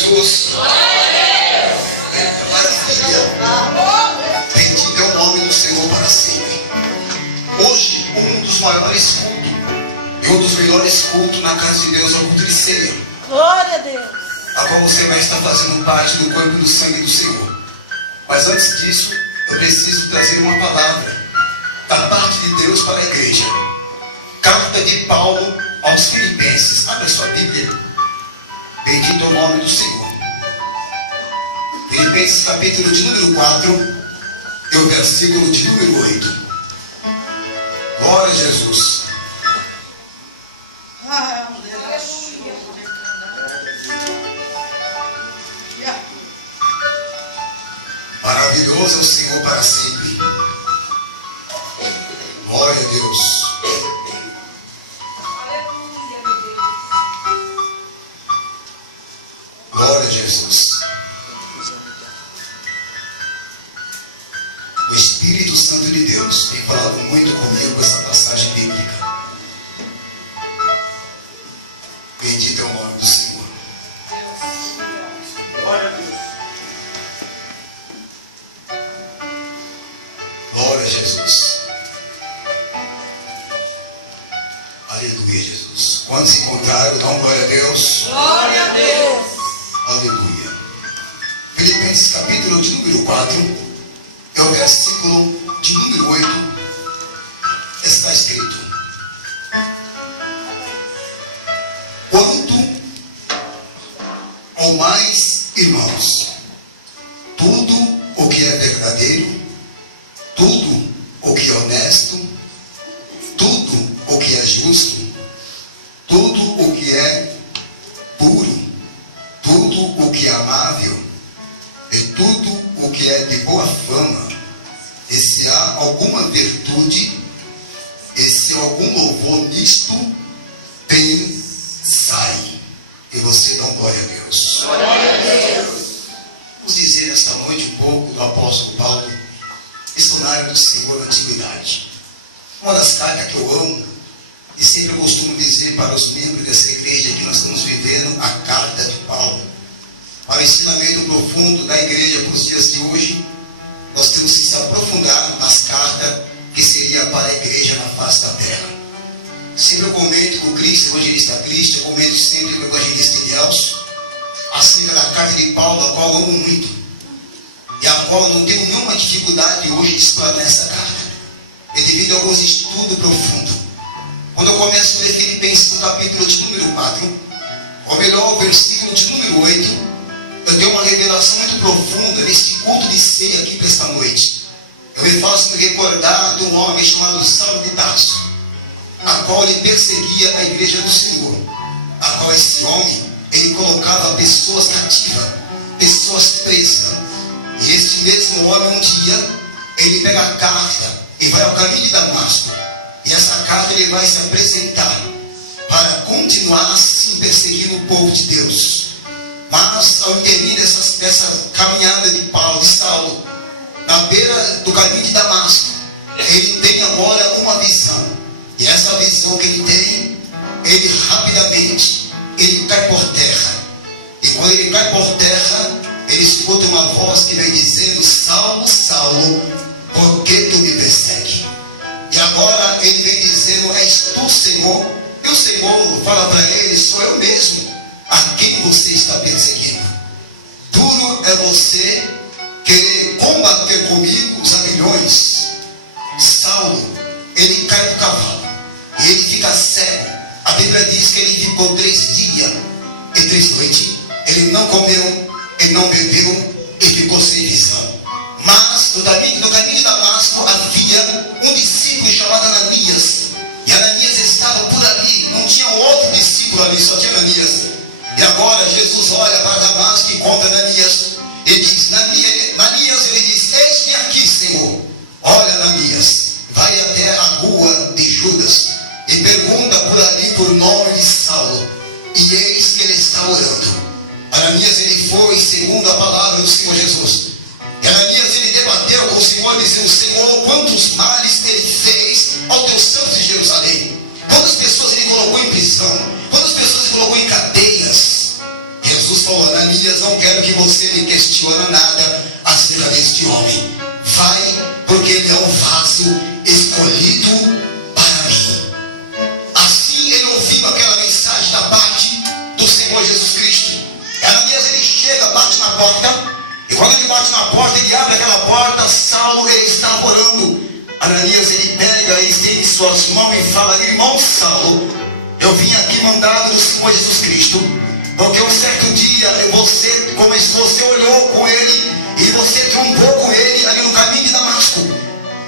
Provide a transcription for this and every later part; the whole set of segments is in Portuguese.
Jesus. Maravilha. Bendito é o nome do Senhor para sempre. Hoje, um dos maiores cultos e um dos melhores cultos na casa de Deus é o culto de ceia. Glória a Deus. A qual você vai estar fazendo parte do corpo e do sangue do Senhor. Mas antes disso, eu preciso trazer uma palavra da parte de Deus para a igreja. Carta de Paulo aos Filipenses. Abre a sua Bíblia. Bendito é o nome do Senhor. Filipenses capítulo de número 4 e o versículo de número 8. Glória a Jesus. Maravilhoso é o Senhor para sempre. Glória a Deus. Glória a Jesus. O Espírito Santo de Deus tem falado muito comigo essa passagem bíblica. Bendito é o nome do Senhor. Glória a Deus. Glória a Jesus. Aleluia, Jesus. Quando se encontraram, dão glória a Deus. Glória a Deus. Aleluia. Filipenses capítulo de número 4 é o versículo de número 8. Está escrito: quanto ao mais, irmãos, tudo o que é verdadeiro, tudo o que é honesto, tudo o que é justo, tudo o que é puro, tudo o que é amável e tudo o que é de boa fama, e se há alguma virtude, e se algum louvor nisto, pensai. E você dá glória a Deus. Glória a Deus. Vamos dizer esta noite um pouco do apóstolo Paulo, missionário do Senhor na antiguidade. Uma das cartas que eu amo, e sempre costumo dizer para os membros dessa igreja que nós estamos vivendo a carta de Paulo. Para o ensinamento profundo da igreja para os dias de hoje, nós temos que se aprofundar nas cartas que seria para a igreja na face da terra. Sempre eu comento com o Cristo, evangelista Cristo, eu comento sempre com o evangelista Elielso, acerca da carta de Paulo, a qual eu amo muito, e a qual eu não tenho nenhuma dificuldade hoje de explanar essa carta. É devido a alguns estudos profundos. Quando eu começo a ler Filipenses no capítulo de número 4, ou melhor, o versículo de número 8, eu tenho uma revelação muito profunda nesse culto de ceia aqui para esta noite. Eu me faço me recordar de um homem chamado Saulo de Tarso, a qual ele perseguia a igreja do Senhor, a qual esse homem, ele colocava pessoas cativas, pessoas presas. E este mesmo homem um dia, ele pega a carta e vai ao caminho de Damasco. E essa carta ele vai se apresentar para continuar assim perseguindo o povo de Deus. Mas ao terminar dessa caminhada de Paulo, de Saulo, na beira do caminho de Damasco, ele tem agora uma visão. E essa visão que ele tem, ele rapidamente, ele cai por terra. E quando ele cai por terra, ele escuta uma voz que vem dizendo: Saulo, Saulo, por que tu me persegue? E agora ele vem dizendo: és tu, Senhor? E o Senhor fala para ele: sou eu mesmo a quem você está perseguindo. Duro é você querer combater comigo os aguilhões. Saulo, ele cai do cavalo e ele fica cego. A Bíblia diz que ele ficou 3 dias e 3 noites. Ele não comeu, ele não bebeu e ficou sem visão. Mas no caminho de Damasco havia um discípulo chamado Ananias. E Ananias estava por ali, não tinha outro discípulo ali, só tinha Ananias. E agora Jesus olha para Damasco e encontra Ananias. E diz: Ananias, ele diz: eis-me aqui, Senhor. Olha, Ananias, vai até a rua de Judas e pergunta por ali por nome de Saulo. E eis que ele está orando. Ananias, ele foi segundo a palavra do Senhor Jesus. E Ananias, ele debateu com o Senhor, dizendo: Senhor, quantos males ele fez ao teu santo de Jerusalém? Quantas pessoas ele colocou em prisão? Quantas pessoas ele colocou em cadeias? Jesus falou: Ananias, não quero que você me questione nada acerca deste homem. Vai, porque ele é um vaso escolhido para mim. Assim ele ouviu aquela mensagem da parte do Senhor Jesus Cristo. Ananias, ele chega, bate na porta, e quando ele bate na porta, ele abre aquela porta. Saulo, ele está orando. Ananias, ele pega e estende suas mãos e fala: irmão Saulo, eu vim aqui mandado do Senhor Jesus Cristo, porque um certo dia você olhou com ele e você trombou com ele ali no caminho de Damasco,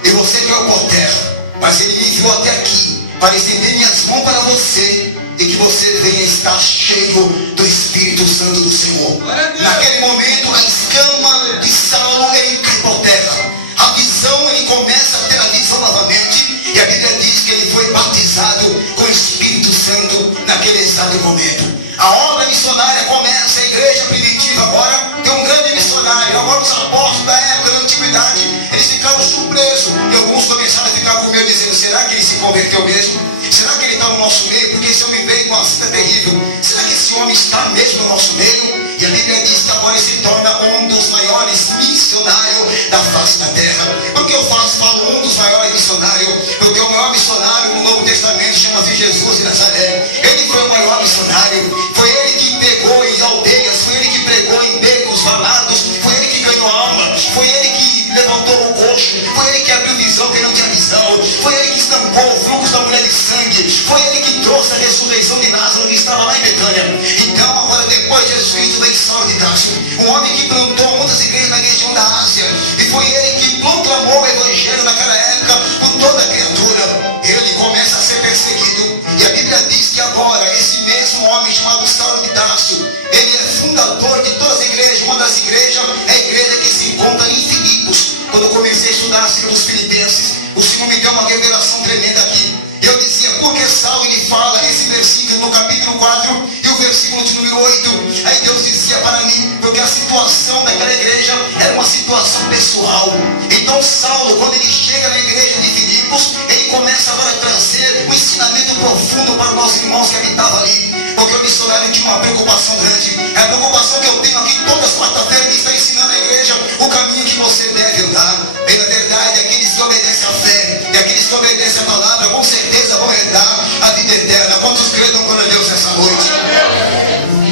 e você caiu por terra, mas ele me enviou até aqui para estender minhas mãos para você, e que você venha estar cheio do Espírito Santo do Senhor. Naquele momento, a escama de Saulo, ele cai por terra. A visão, ele começa a ter a visão novamente, e a Bíblia diz que ele foi batizado com o Espírito Santo naquele exato momento. A obra missionária começa. A igreja primitiva agora tem um grande missionário. Agora os apóstolos da época da antiguidade, eles ficaram surpresos, e alguns começaram a ficar com medo, dizendo: será que ele se converteu mesmo? Será que ele está no nosso meio? Porque esse homem veio com uma cita terrível. Será que esse homem está mesmo no nosso meio? E a Bíblia diz que agora ele se torna um dos maiores missionários da face da terra. Por que eu falo um dos maiores missionários? Porque o maior missionário no Novo Testamento chama-se Jesus de Nazaré. Ele foi o maior missionário. Foi ele que pegou em aldeias, foi ele que pregou em becos valados, foi ele que ganhou alma, foi ele que levantou o coxo, foi ele que abriu visão quem não tinha visão, foi ele que estampou o fluxo da mulher de sangue, foi ele que trouxe a ressurreição de Lázaro que estava lá em Betânia. Então agora, depois de Jesus Cristo, vem Saulo de Tarso, um homem que plantou muitas igrejas na região da Ásia, e foi ele que proclamou o evangelho naquela época por toda a criatura. Ele começa a ser perseguido, e a Bíblia diz que agora esse mesmo homem chamado Saulo de Tarso, ele é fundador de todas as igrejas. Uma das igrejas é a igreja que se encontra em Filipos. Quando eu comecei a estudar acerca dos filipenses, o Senhor me deu uma revelação tremenda aqui. Eu dizia: por que Saulo ele fala esse versículo no capítulo 4 e o versículo de número 8? Aí Deus dizia para mim: porque a situação daquela igreja era uma situação pessoal. Então Saulo, quando ele chega na igreja de Filipos, ele começa agora a trazer um ensinamento profundo para os nossos irmãos que habitavam ali. Porque o missionário tinha uma preocupação grande. É a preocupação que eu tenho aqui todas as quarta-feiras, que está ensinando a igreja o caminho que você deve andar. Bem, na verdade, aqueles que obedecem à fé e aqueles que obedecem à palavra, com certeza vão herdar a vida eterna. Quantos credam com Deus nessa noite?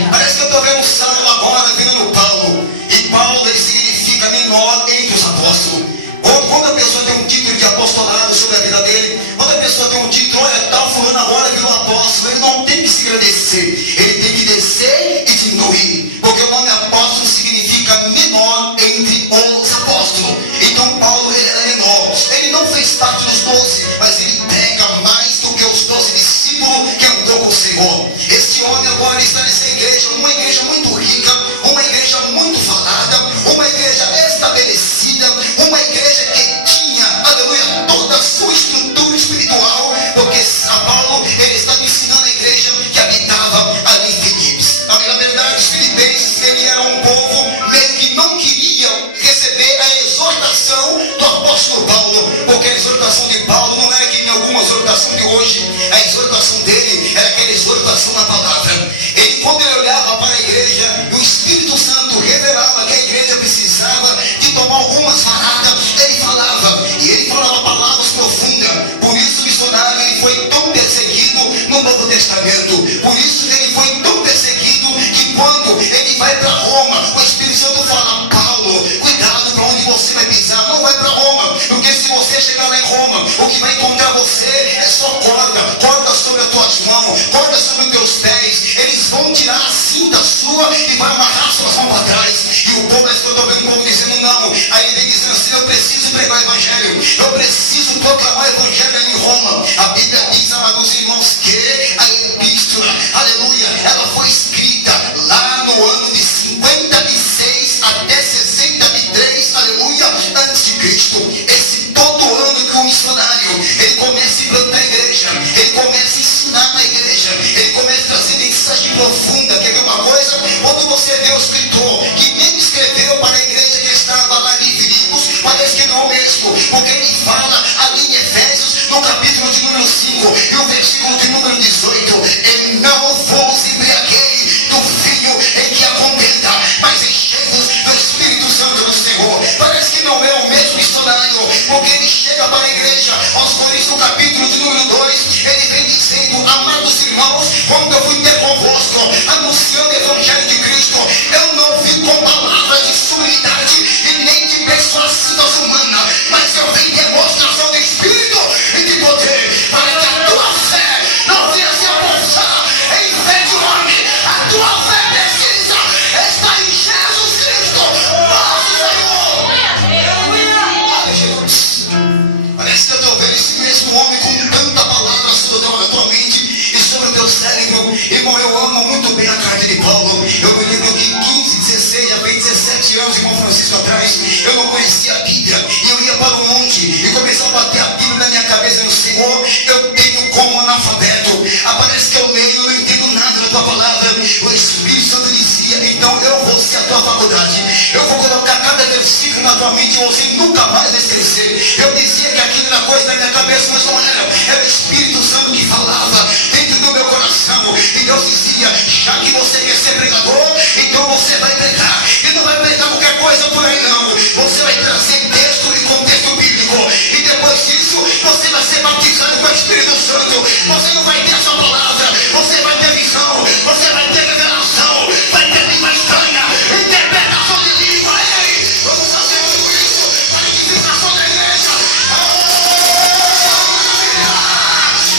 Parece que eu estou vendo Saulo agora virando Paulo. E Paulo, ele significa menor entre os apóstolos. Quando a pessoa tem um título de apostolado sobre a vida dele, quando a pessoa tem um título: olha, tal fulano agora virou apóstolo, ele não tem que se agradecer, ele tem que descer e diminuir, porque o nome apóstolo significa menor entre os apóstolos. Então Paulo, ele era menor, ele não fez parte dos 12, mas ele pega mais do que os 12 discípulos que andou com o Senhor. Este homem agora está nessa igreja, uma igreja muito rica, uma igreja muito falada, uma igreja estabelecida, uma igreja que tinha, aleluia, toda a sua estrutura espiritual, porque Paulo, ele estava ensinando a igreja que habitava ali em Filipos. Na verdade, os filipenses, ele era um povo meio que não queriam receber a exortação do apóstolo Paulo, porque a exortação de Paulo não era que nem alguma exortação de hoje. A exortação dele era aquela exortação na palavra. Ele, quando ele olhava para a igreja, o Espírito Santo revelava que a igreja precisava de tomar algumas paradas, ele falava, e ele falava palavras profundas. Por isso o missionário, ele foi tão perseguido no Novo Testamento. Por isso ele foi tão perseguido que quando ele vai para Roma, o Espírito Santo fala: Paulo, cuidado para onde você vai pisar, não vai para Roma, porque se você chegar lá em Roma, o que vai encontrar você é só corda sobre as tuas mãos, corda sobre os teus pés. Eles vão tirar a cinta sua e vai amarrar suas mãos para trás. E o povo, eu estou vendo o povo dizendo não. Aí ele vem dizendo assim: eu preciso pregar o evangelho, eu preciso proclamar o evangelho ali em Roma. A Bíblia diz, amados irmãos, que a epístola, aleluia, ela foi escrita lá no ano de 56 até 63, aleluia, antes de Cristo. Esse todo ano que o missionário, ele começa a implantar a igreja, ele começa a ensinar na igreja, ele começa a trazer mensagem profunda. Quer ver uma coisa? Quando você vê o escritor que mesmo escreveu para a igreja que estava lá em Filipos, parece que não é o mesmo, porque ele fala ali em Efésios, no capítulo de número 5 e o versículo de número 18: e não vos embriagueis do vinho em que a contenda, porque ele chega para a igreja, aos Coríntios, no capítulo de número 2, ele vem dizendo: amados irmãos, quando eu fui ter convosco, anunciando o evangelho de Cristo, eu não vim com palavras de sublimidade e nem de persuasivas humanas, mas eu vim em demonstração do Espírito e de poder, para que a tua fé não venha se apossar em fé de homem. A tua fé precisa estar em Jesus Cristo, nosso Senhor. Olha, Jesus, parece que eu estou vendo esse mesmo homem com tanta palavra sobre a tua mente e sobre o teu cérebro. Irmão, eu amo muito bem a carta de Paulo. Eu me lembro que 15, 16, já bem 17 anos, irmão Francisco, atrás, eu não conhecia a Bíblia. E eu ia para o monte e começava a bater a Bíblia na minha cabeça no Senhor. Eu tenho como analfabeto. Parece que eu leio, eu não entendo nada da tua palavra. O Espírito Santo dizia: então eu vou ser a tua faculdade. Eu vou colocar cada versículo na tua mente e você nunca mais vai esquecer. Eu dizia que aquilo era coisa da minha cabeça, mas não era. Era o Espírito Santo que falava dentro do meu coração. E Deus dizia: já que você quer ser pregador, então você vai pregar. E não vai pregar qualquer coisa por aí não. Você vai trazer texto e contexto bíblico. E depois disso, você vai ser batizado com o Espírito Santo. Você não vai ter a sua palavra. Você vai ter visão. Você vai ter revelação. Vai ter língua estranha. Interpretação de língua. Ei, vamos fazer tudo isso. A edificação da igreja.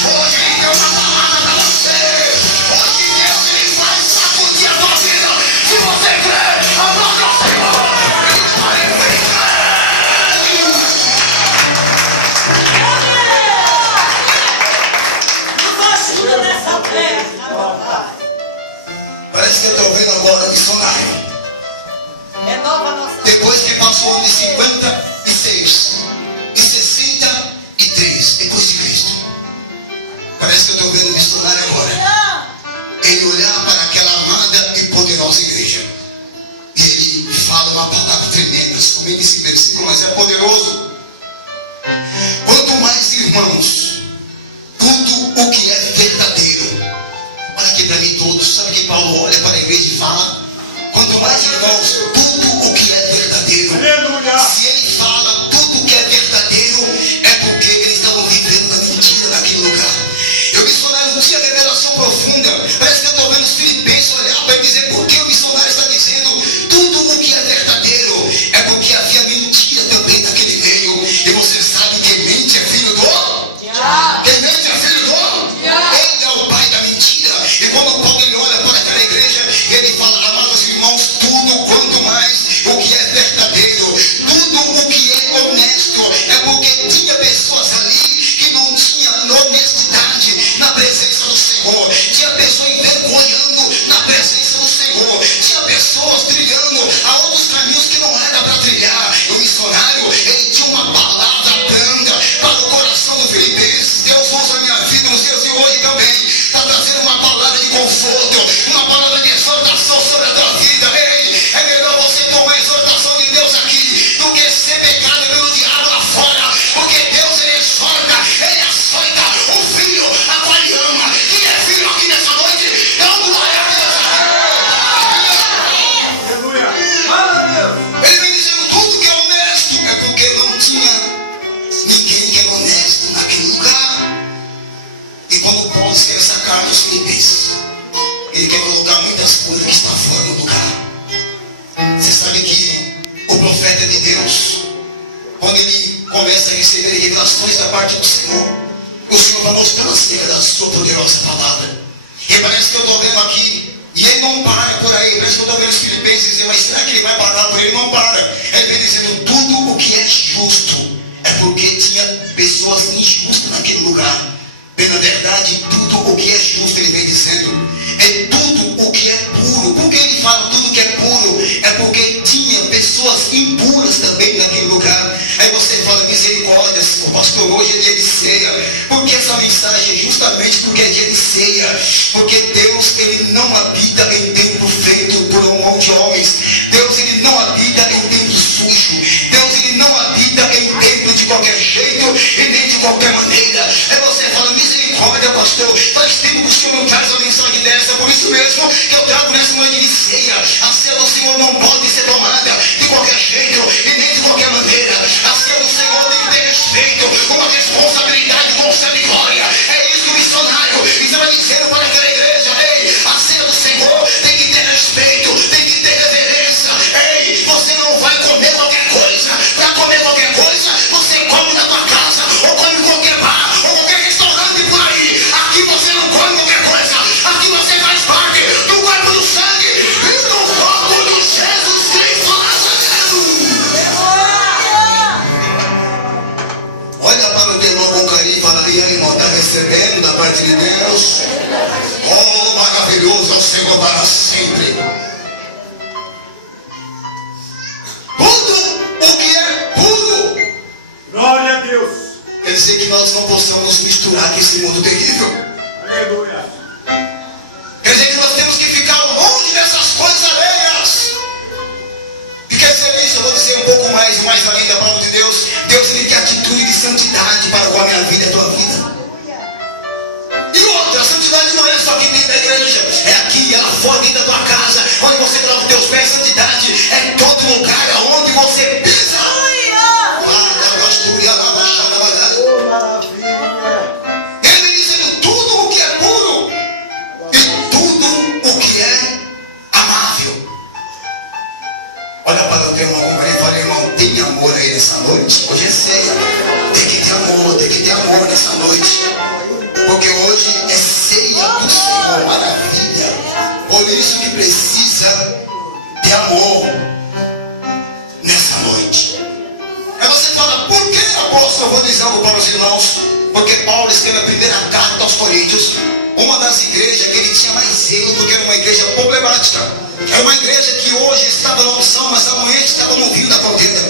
Hoje Ele deu uma palavra para você. Hoje Deus, Ele vai sacudir a tua vida. Se você crê, aplaude ao Senhor. Ele vai brincar. Parece que eu estou vendo agora o missionário. Renova a nossa. Depois que passou o ano de 56 e 63 depois de Cristo. Parece que eu estou vendo o missionário agora. Ele olhar para aquela amada e poderosa igreja. E ele fala uma palavra tremenda, somente esse versículo, mas é poderoso. Quanto mais, irmãos, tudo o que é verdadeiro. Olha aqui para mim todos. Sabe que Paulo olha para a igreja e fala: quanto mais, irmãos, tudo o que é verdadeiro. Aleluia. Se ele fala tudo o que é verdadeiro, é porque eles estavam vivendo na mentira naquele lugar. Eu, missionário, não tinha revelação profunda. Parece que eu estou vendo os filipenses olhar para ele dizer: por que o missionário está dizendo tudo o que é verdadeiro? É porque havia mentira também naquele meio. E você sabe que mente é filho do? Quem mente é filho do? Ele é o pai da mentira. E quando Paulo ele olha para aquela igreja, ele fala: amados irmãos, tudo quanto mais o que é verdadeiro, tudo o que é honesto, é porque tinha pessoas ali que não tinham honestidade na presença do Senhor. Tinha pessoas envergonhando na presença do Senhor. Tinha pessoas trilhando a outros caminhos que não era para trilhar. O missionário, ele tinha uma palavra branda para o coração do filipenses. Deus usa a minha vida nos dias de hoje também. Está trazendo uma palavra de conforto, uma palavra de exortação sobre a tua vida. Ei, é melhor você tomar a exortação de Deus aqui do que ser pecado pelo diabo lá fora. Porque Deus, ele exorta, ele açoita o filho a qual ele ama. Quem é filho aqui nessa noite? Dá glória a Deus. Aleluia. Ele vem dizendo tudo que é honesto. É porque não tinha ninguém que era honesto naquele lugar. E quando Paulo escreve essa carta aos Filipenses, ele quer colocar muitas coisas que estão fora do lugar. Você sabe que o profeta de Deus, quando ele começa a receber revelações da parte do Senhor, o Senhor vai mostrando acerca da sua poderosa palavra. E parece que eu estou vendo aqui, e ele não para por aí. Parece que eu estou vendo os Filipenses dizendo: mas será que ele vai parar por aí? Ele não para. Ele vem dizendo: tudo o que é justo, é porque tinha pessoas injustas naquele lugar. Bem, na verdade, tudo o que é justo, ele vem dizendo, é tudo o que é puro. Por que ele fala tudo que é puro? É porque tinha pessoas impuras também naquele lugar. Aí você fala: misericórdia, o pastor, hoje é dia de ceia. Porque essa mensagem é justamente porque é dia de ceia. Porque Deus, ele não habita em templo feito por um monte de homens. Deus, ele não habita em templo sujo. Deus, ele não habita em templo de qualquer jeito e nem de qualquer maneira. Aí você fala: misericórdia, pastor, faz tempo que o Senhor não traz uma mensagem dessa. Por isso mesmo que eu trago nessa noite de ceia. A ceia do Senhor não pode ser tomada de qualquer jeito e nem de qualquer maneira. A ceia do Senhor tem que ter de Deus. Oh, maravilhoso é o Senhor para sempre. Tudo o que é puro. Glória a Deus. Quer dizer que nós não possamos nos misturar com esse mundo terrível. Aleluia. Quer dizer que nós temos que ficar longe dessas coisas alheias. E quer dizer isso, eu vou dizer um pouco mais além da palavra de Deus. Deus ele quer atitude de santidade para com a minha vida e a tua vida. E outra, a santidade não é só aqui dentro da igreja, é aqui, é lá fora, dentro da tua casa, onde você coloca os teus pés. Santidade é em todo lugar, aonde você pisa. Ele me dizendo tudo o que é puro e tudo o que é amável. Olha para o teu irmão como ele fala, irmão, tem amor aí nessa noite? Hoje é ceia, tem que ter amor nessa noite. Porque hoje é ceia do Senhor, maravilha. Por isso que precisa de amor nessa noite. Aí você fala, por que, apóstolo? Eu vou dizer algo para os irmãos. Porque Paulo escreveu a primeira carta aos Coríntios, uma das igrejas que ele tinha mais zelo, porque era uma igreja problemática. Era uma igreja que hoje estava na unção, mas amanhã estava no vinho da contenda.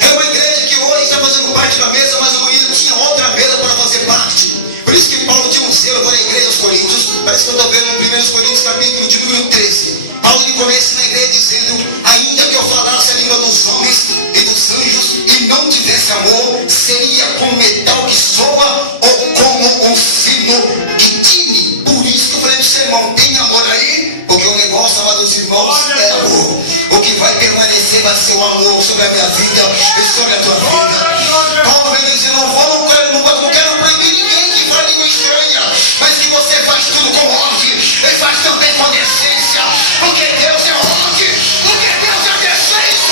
Era uma igreja que hoje está fazendo parte da mesa, mas amanhã tinha outra mesa para fazer parte. Por isso que Paulo tinha um zelo para a igreja aos Coríntios. Parece que eu estou vendo no 1 Coríntios capítulo de número 13. Paulo ele começa na igreja dizendo, ainda que eu falasse a língua dos homens e dos anjos e não tivesse amor, seria como metal que soa ou como um sino que tire. Por isso que eu falei para você, irmão, tem amor aí? Porque o negócio, amados irmãos, é amor. O que vai permanecer vai ser o amor sobre a minha vida e sobre a tua vida. Paulo vem dizendo, não quero proibir ninguém que fale língua estranha, mas que você faz tudo com ordem e faz também com decência, porque Deus é ordem, porque Deus é decência.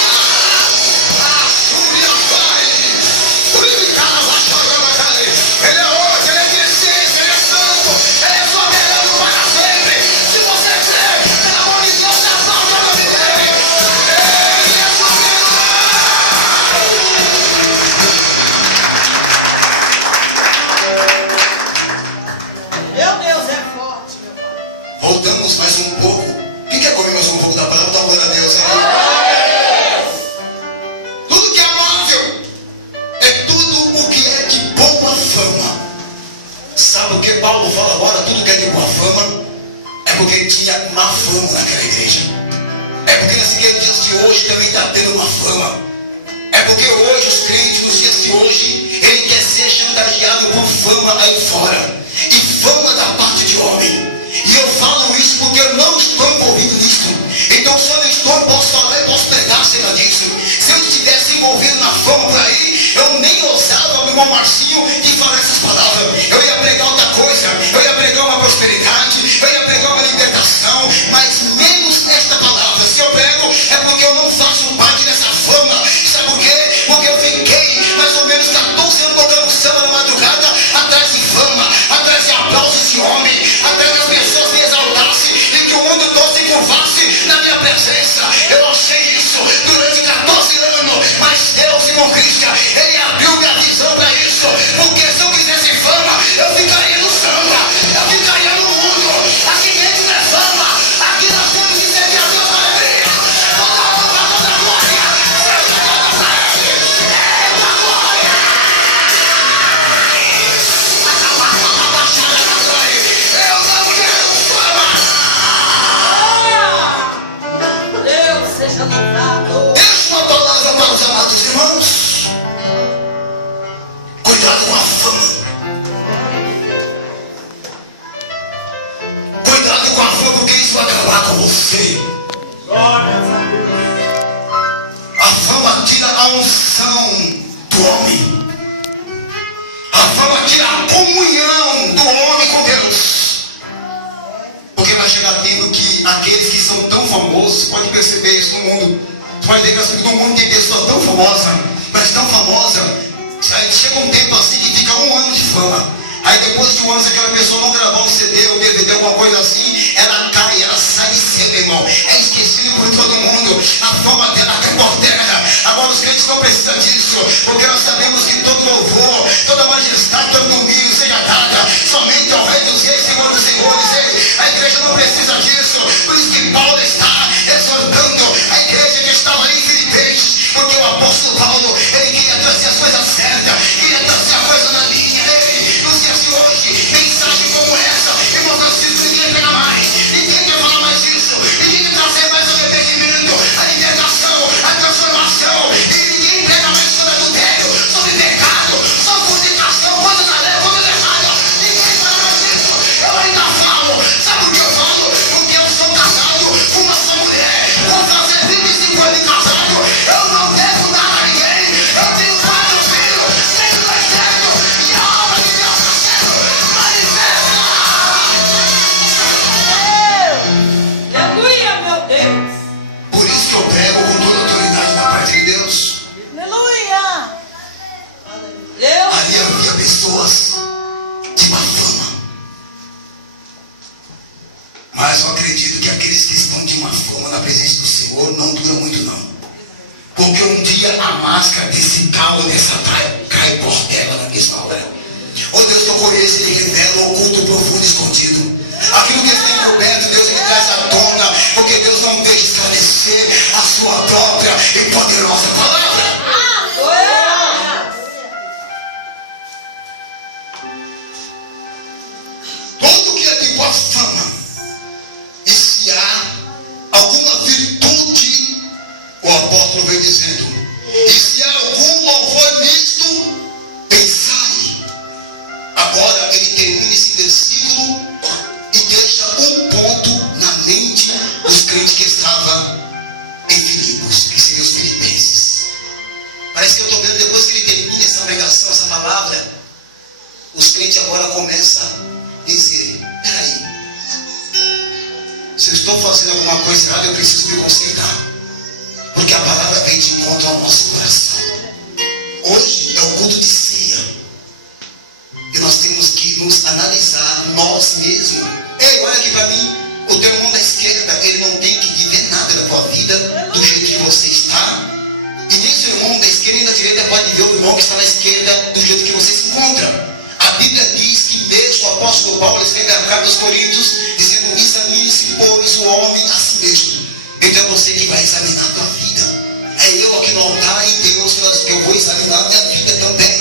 Ele é ordem, ele é decência, ele é santo, ele é soberano para sempre. Se você crê, pelo amor de Deus, aplauda o nome dele. Ele é soberano. Meu Deus é forte, meu Pai. Voltamos mais um pouco. Quem quer comer mais um pouco da palavra? Dá glória a Deus aí. Tudo que é amável é tudo o que é de boa fama. Sabe o que Paulo fala agora? Tudo que é de boa fama é porque tinha má fama naquela igreja. É porque nas igrejas de hoje também está tendo má fama. É porque hoje os crentes, nos dias de hoje, ele quer ser chantageado por fama aí fora. E fama da parte de homem. E eu falo isso porque eu não estou envolvido nisso. Então se eu não estou, eu posso falar e posso pregar acerca disso. Se eu estivesse envolvido na fama por aí, eu nem ousava, meu irmão Marcinho, de falar essas palavras. Eu ia pregar outra coisa, eu ia pregar uma prosperidade, eu ia pregar uma libertação, mas menos esta palavra. Se eu prego, é porque eu não faço parte dessa fama. Sabe por quê? Porque eu fiquei mais ou menos 14 anos tocando samba na madrugada, atrás de fama, atrás de aplausos de homem, atrás das pessoas me exaltassem e que o mundo todo se curvasse na minha presença. Eu achei isso durante 14 anos, mas Deus, irmão Cristian, ele abriu minha visão para isso. Porque se eu quisesse fama, eu ficaria no samba, eu ficaria no mundo. Aqui dentro não é fama, aqui nós temos que servir a Deus na alegria. Toda honra, toda glória, seja dada para ele. Eita glória! Eu não quero fama. Deus seja louvado. Deixa uma palavra para os amados irmãos. Cuidado com a fama. Cuidado com a fama, porque isso vai acabar com você. Glória a Deus. A fama tira a unção do homem. A fama tira a comunhão do homem com Deus. Porque vai chegar tempo que aqueles que são tão famosos, você pode perceber isso no mundo. Você pode ver que no mundo tem pessoas tão famosas, mas tão famosas. Aí chega um tempo assim que fica um ano de fama. Aí depois de um ano, se aquela pessoa não gravar um CD ou DVD, alguma coisa assim, ela cai, ela sai de cena, irmão. É esquecido por todo mundo. A fama dela cai por terra. Agora os crentes não precisam disso, porque nós sabemos que todo louvor, toda majestade, todo domínio seja dada somente ao Rei dos Reis a máscara desse tal, dessa Caio Portela na mesma hora. Oh Deus, eu conheço e revela o oculto, profundo, escondido. Aquilo que está encoberto, Deus, Ele traz à tona, porque Deus não deixa esclarecer a sua própria e poderosa palavra. Todo que é de boa fama, e se há alguma virtude, o apóstolo vem dizendo, e se há algum louvor nisto, pensai. Agora ele termina esse versículo e deixa um ponto na mente dos crentes que estavam em Filipos, que seriam os filipenses. Parece que eu estou vendo, depois que ele termina essa pregação, essa palavra, os crentes agora começam a dizer, peraí, se eu estou fazendo alguma coisa errada, eu preciso me consertar, porque a palavra vem de encontro ao nosso coração. Hoje é o culto de ceia, e nós temos que nos analisar nós mesmos. Ei, olha aqui para mim, o teu irmão da esquerda, ele não tem que viver nada da tua vida do jeito que você está, e nem seu irmão da esquerda e da direita pode ver o irmão que está na esquerda do jeito que você se encontra. A Bíblia diz que mesmo o apóstolo Paulo escreve a carta aos Coríntios, dizendo, examine-se, pois, o homem a si mesmo. Então é você que vai examinar a tua vida. É eu aqui no altar e Deus que eu vou examinar a minha vida também.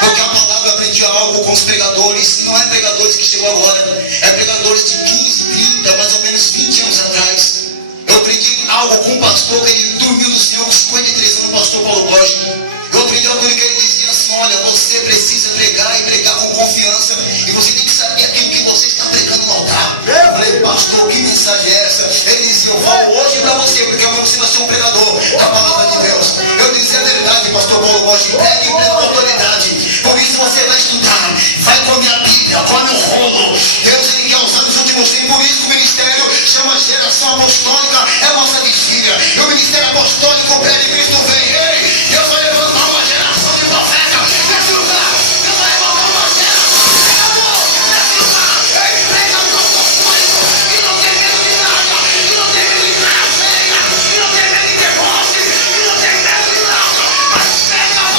Porque a palavra aprendi algo com os pregadores, e não é pregadores que chegou agora, é pregadores de 15, 30, mais ou menos 20 anos atrás. Eu aprendi algo com um pastor que ele dormiu no Senhor com 53 anos, o pastor Paulo Borges. Eu aprendi algo que ele dizia assim, olha, você precisa pregar e pregar com confiança, e você tem que saber aquilo que você está pregando no altar. Eu falei, pastor, que mensagem é essa? Ele dizia, eu falo hoje para você, porque amanhã você vai ser um pregador da palavra de Deus. Eu disse, é verdade, pastor Paulo Borges, pregue e prega com autoridade. Por isso você vai estudar, vai comer a Bíblia, come o rolo. Deus, Ele quer usar nos últimos tempos, por isso que o ministério chama geração apostólica, é a nossa vigília. E o ministério apostólico, breve Cristo vem. Ei, Deus vai levantar uma geração de profeta nesse lugar. Deus vai levantar uma geração de pregador nesse lugar. Ei, pregador apostólico, que não tem medo de nada, que não tem medo de ceia, que não tem medo de deboche, que não tem medo de nada, mas pega a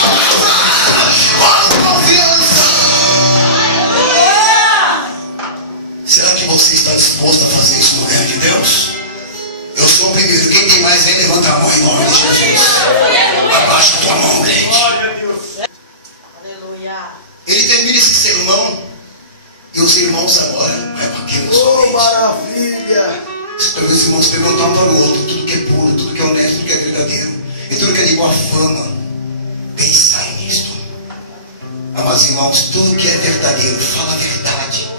palavra com confiança. Será que você está disposto a fazer isso no reino de Deus? Eu sou o primeiro. Quem tem mais aí, levanta a mão em nome de Jesus. Abaixa a tua mão, crente. Glória a Deus. Aleluia. Ele termina esse sermão e os irmãos agora repartiram sua Oh, mente. maravilha! Para os irmãos perguntar um para o outro, tudo que é puro, tudo que é honesto, tudo que é verdadeiro, e tudo que é de boa fama, pensai nisto. Amados irmãos, tudo que é verdadeiro, fala a verdade.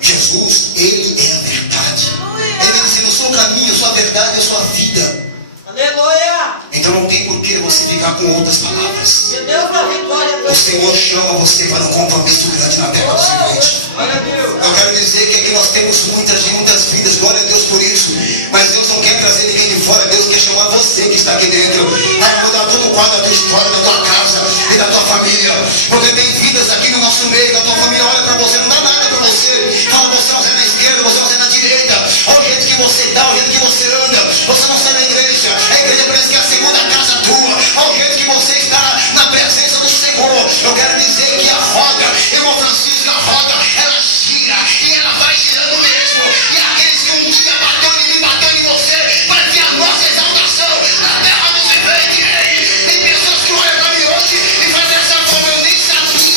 Jesus, Ele é a verdade. Ele diz, eu sou o caminho, eu sou a verdade, eu sou a vida. Aleluia. Então não tem por que você ficar com outras palavras. Que Deus dá vitória. O Senhor chama você para um compromisso grande na terra do semente. Glória a Deus. Eu quero dizer que aqui nós temos muitas vidas, glória a Deus por isso. Mas Deus não quer trazer ninguém de fora, Deus quer chamar você que está aqui dentro para mudar todo o quadro da tua história, da tua casa e da tua família. Porque tem vidas aqui no nosso meio, da tua família olha para você, não dá nada para você. Fala, você é um Zé na esquerda, você é um Zé na direita. Olha o jeito que você dá, o jeito que você anda. Você não sai na igreja, a igreja parece que é a segunda casa tua. Olha o jeito que você está na presença do Senhor. Eu quero dizer que a roda, irmão Francisco, a roda, ela gira e ela vai girando mesmo. E aqueles que um dia bateu em mim, bateu em você, vai ter a nossa exaltação na terra do vivente. Tem pessoas que olham para mim hoje e fazem essa forma, eu nem sabia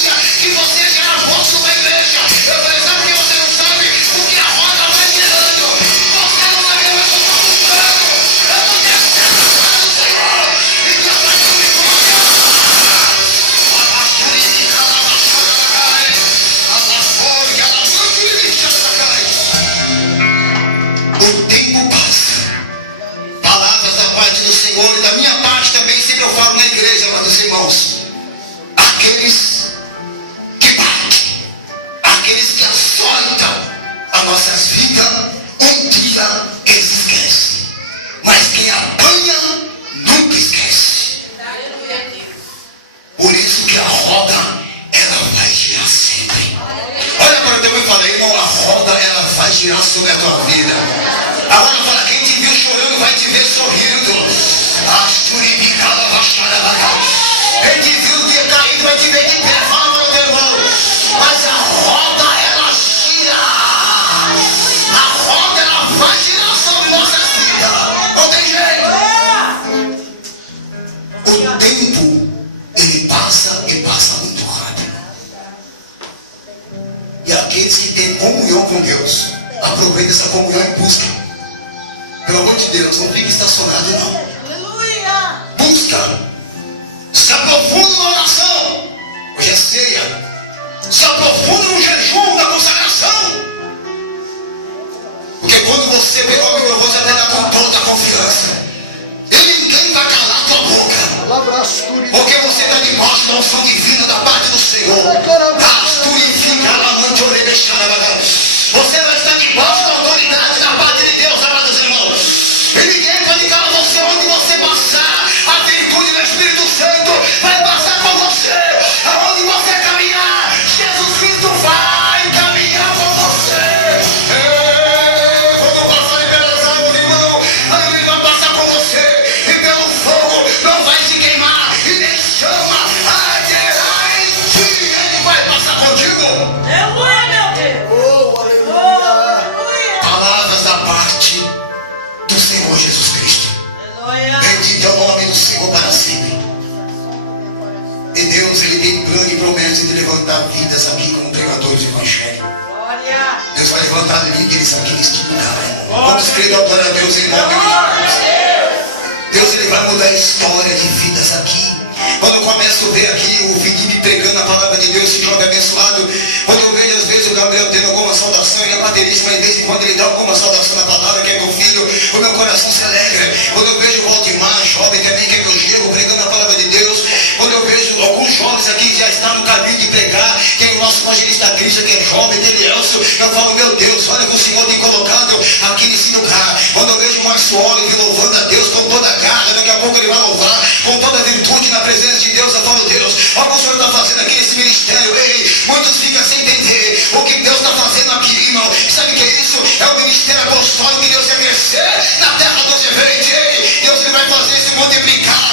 tempo, ele passa e passa muito rápido. E aqueles que têm comunhão com Deus, aproveitem essa comunhão e busquem. Pelo amor de Deus, não fique estacionado não. Aleluia. Busca. Se aprofunda na oração. Hoje é ceia. Se aprofunda no jejum, na consagração. Porque quando você pegar o microfone, você vai dar com toda a confiança. E ninguém vai calar a tua boca. Porque você está debaixo da unção divina da parte do Senhor. Você vai estar debaixo da autoridade da parte de Deus, amados irmãos. E ninguém vai ligar você onde você passar. A virtude do Espírito Santo vai passar com você. Aonde você caminhar, Jesus Cristo vai caminhar com você. Quando passar pelas águas, irmão, ele vai passar com você. E pelo fogo não vai se queimar. E nem chama arderá em ti. Ele vai passar contigo. Aleluia, meu Deus. Aleluia. Palavras da parte do Senhor Jesus Cristo. Aleluia. Bendito é o nome do Senhor para sempre. E Deus, Ele tem plano e promessa de levantar vidas aqui como pregadores do Evangelho. Glória. Deus vai levantar líderes aqui neste lugar. Vamos crer da glória a Deus em nome de Jesus. Deus, Ele vai mudar a história de vidas aqui. Quando eu começo a ver aqui o Felipe pregando a palavra de Deus, esse jovem abençoado, quando eu vejo às vezes o Gabriel tendo alguma saudação e a baterista, mas de vez em quando ele dá alguma saudação na palavra, que é meu filho, o meu coração se alegra. Quando eu vejo o Valdemar, jovem também, que é meu genro, pregando a palavra de Deus, quando eu vejo alguns jovens aqui que já estão no caminho de pregar, que é o nosso evangelista Cristo, que é jovem, tem Elcio, eu falo, meu Deus, olha o que o Senhor tem colocado aqui nesse lugar. Quando eu vejo o Márcio Olive louvando a Deus com toda a garra, daqui a pouco ele vai louvar com toda a virtude na presença de Deus, eu falo, Deus, olha o que o Senhor está fazendo aqui nesse ministério. Ei, muitos ficam sem entender o que Deus está fazendo aqui, irmão. Sabe o que é isso? É o ministério apostólico que Deus quer crescer na terra dos eventos. Ei, Deus, Ele vai fazer isso multiplicar.